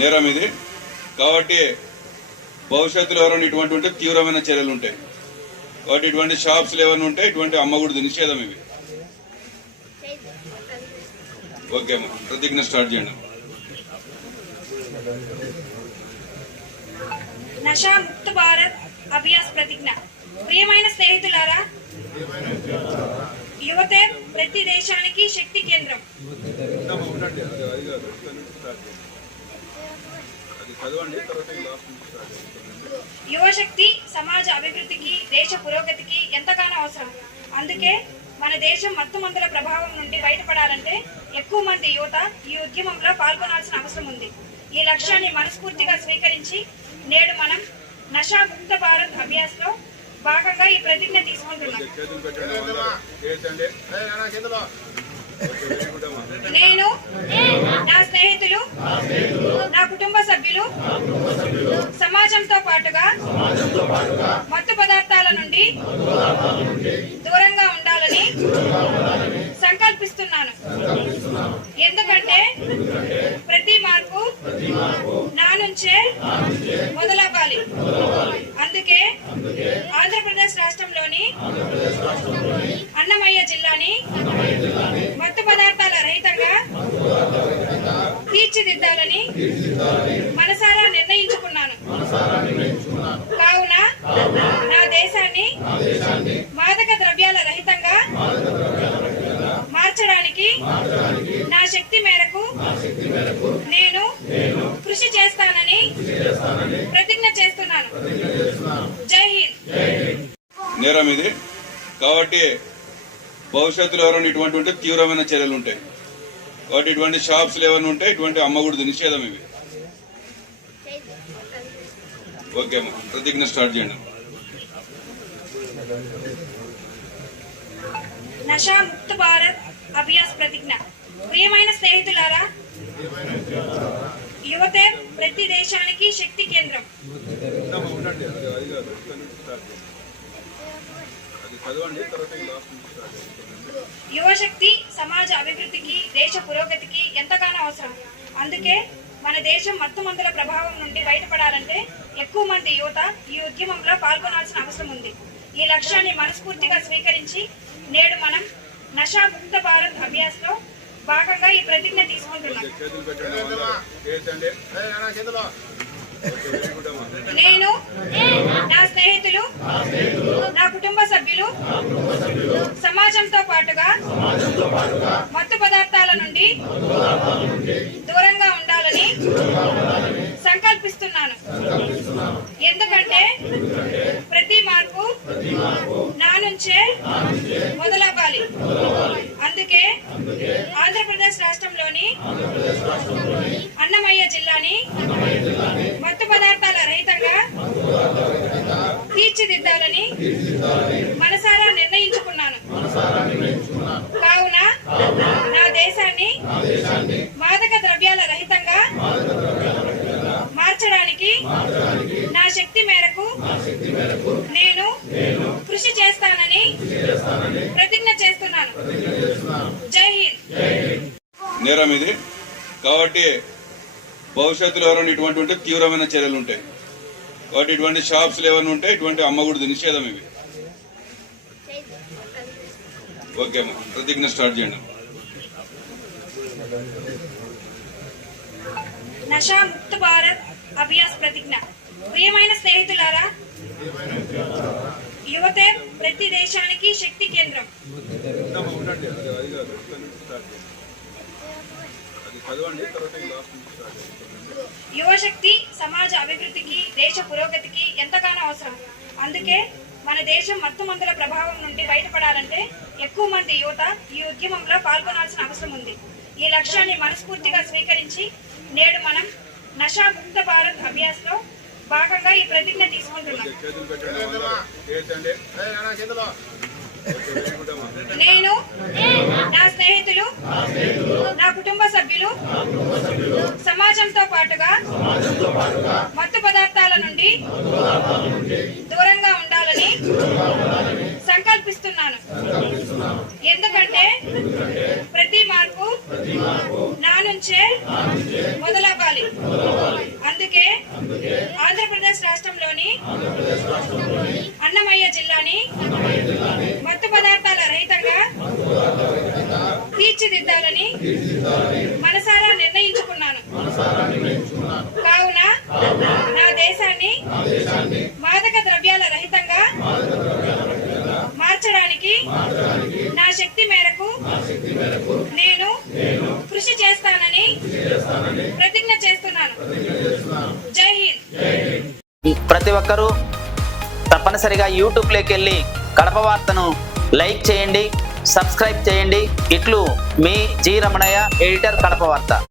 నేరం ఇది. కాబట్టి భవిష్యత్తులో ఎవరైనా ఇటువంటి ఉంటే తీవ్రమైన చర్యలు ఉంటాయి. కాబట్టి ఇటువంటి షాప్స్ ఏమైనా ఉంటే ఇటువంటి అమ్మకూడదు, నిషేధం ఇవి. ఓకే అమ్మా, ప్రతిజ్ఞ స్టార్ట్ చేయండి. నషా ముక్త భారత్ అభ్యాస్ ప్రతిజ్ఞ. ప్రియమైన స్నేహితులారా, యువతే ప్రతి దేశానికి శక్తి కేంద్రం. యువశక్తి సమాజ అభివృద్ధికి, దేశ పురోగతికి ఎంతగానో అవసరం. అందుకే మన దేశం మత్తుమందుల ప్రభావం నుండి బయటపడాలంటే ఎక్కువ మంది యువత ఈ ఉద్యమంలో పాల్గొనాల్సిన అవసరం ఉంది. ఈ లక్ష్యాన్ని మనస్ఫూర్తిగా స్వీకరించి నేడు మనం నషా ముక్త భారత్ అభ్యాస్ లో భాగంగా ఈ ప్రతిజ్ఞ తీసుకుంటున్నాం. నేను, నా స్నేహితులు, నా కుటుంబ సభ్యులు సమాజంతో పాటుగా మత్తు పదార్థాల నుండి దూరంగా ఉండాలని సంకల్పిస్తున్నాను. ఎందుకంటే ప్రతి మార్పు నా నుంచే మొదలవ్వాలి. అందుకే ఆంధ్రప్రదేశ్ రాష్ట్రంలోని అన్నమయ్య జిల్లాని మత్తు పదార్థాల రహితంగా తీర్చిదిద్దాలని మనసారా నిర్ణయించుకున్నాను. కావున నా దేశాన్ని మాదక ద్రవ్యాల రహితంగా మార్చడానికి నా శక్తి మేరకు నేను కృషి చేస్తానని ప్రతిజ్ఞ చేస్తున్నాను. జై హింద్. నేరం ఇది. కాబట్టి భవిష్యత్తులో ఎవరైనా ఇటువంటి ఉంటే తీవ్రమైన చర్యలు ఉంటాయి. కాబట్టి ఇటువంటి షాప్స్ ఏమైనా ఉంటే ఇటువంటి అమ్మకూడదు, నిషేధం ఇవి. ఓకే అమ్మా, ప్రతిజ్ఞ స్టార్ట్ చేయండి. నషా ముక్త భారత్ అభ్యాస్ ప్రతిజ్ఞ. ప్రియమైన స్నేహితులారా, యువతే ప్రతి దేశానికి శక్తి కేంద్రం. యువశక్తి సమాజ అభివృద్ధికి, దేశ పురోగతికి ఎంతగానో అవసరం. అందుకే మన దేశం మత్తుమందుల ప్రభావం నుండి బయటపడాలంటే ఎక్కువ మంది యువత ఈ ఉద్యమంలో పాల్గొనాల్సిన అవసరం ఉంది. ఈ లక్ష్యాన్ని మనస్ఫూర్తిగా స్వీకరించి నేడు మనం నషా ముక్త భారత్ అభ్యాస్ లో భాగంగా ఈ ప్రతిజ్ఞ తీసుకుంటున్నాం. నేను, నా స్నేహితులు, నా కుటుంబ సభ్యులు సమాజంతో పాటుగా మత్తు పదార్థాల నుండి దూరంగా ఉండాలని సంకల్పిస్తున్నాను. ఎందుకంటే ప్రతి మార్పు నా నుంచే మొదలవ్వాలి. అందుకే ఆంధ్రప్రదేశ్ రాష్ట్రంలోని అన్నమయ్య జిల్లాని మత్తు పదార్థాల రహితంగా తీర్చిదిద్దాలని మనసారా నిర్ణయించుకున్నాను. కావున నా దేశాన్ని మాదక ద్రవ్యాల రహితంగా మార్చడానికి నా శక్తి మేరకు నేను కృషి చేస్తానని ప్రతిజ్ఞ చేస్తున్నాను. జై హింద్. నేరం ఇది. కాబట్టి భవిష్యత్తులో ఎవరైనా ఇటువంటి ఉంటే తీవ్రమైన చర్యలు ఉంటాయి. కాబట్టి ఇటువంటి షాప్స్ ఏమైనా ఉంటే ఇటువంటి అమ్మకూడదు, నిషేధం ఇవి. ఓకే అమ్మా, ప్రతిజ్ఞ స్టార్ట్ చేయండి. నషా ముక్త భారత్ అభ్యాస్ ప్రతిజ్ఞ. ప్రియమైన స్నేహితులారా, యువతే ప్రతి దేశానికి శక్తి కేంద్రం. యువశక్తి సమాజ అభివృద్ధికి, దేశ పురోగతికి ఎంతగానో అవసరం. అందుకే మన దేశం మత్తుమందుల ప్రభావం నుండి బయటపడాలంటే ఎక్కువ మంది యువత ఈ ఉద్యమంలో పాల్గొనాల్సిన అవసరం ఉంది. ఈ లక్ష్యాన్ని మనస్ఫూర్తిగా స్వీకరించి నేడు మనం నషా ముక్త భారత్ అభ్యాస్ లో భాగంగా ఈ ప్రతిజ్ఞ తీసుకుంటున్నాం. నేను, నా స్నేహితులు, నా కుటుంబ సభ్యులు సమాజంతో పాటుగా మత్తు పదార్థాల నుండి దూరంగా ఉండాలని సంకల్పిస్తున్నాను. ఎందుకంటే ప్రతి మార్పు నా నుంచే మొదలవ్వాలి. మొదలవ్వాలి. అందుకే ఆంధ్రప్రదేశ్ రాష్ట్రంలోని అన్నమయ్య జిల్లాని మత్తు పదార్థాల రహితంగా తీర్చిదిద్దాలని మనసారా నిర్ణయించుకున్నాను. కావున నా దేశాన్ని మాదక ద్రవ్యాల రహితంగా మార్చడానికి నా శక్తి మేరకు నేను కృషి చేస్తానని ప్రతిజ్ఞ చేస్తున్నాను. జై హింద్. ప్రతి ఒక్కరూ తప్పనిసరిగా యూట్యూబ్లోకి వెళ్ళి కడప వార్తను లైక్ చేయండి, సబ్స్క్రైబ్ చేయండి. ఇట్లు మీ జి రమణయ్య, ఎడిటర్, కడప వార్త.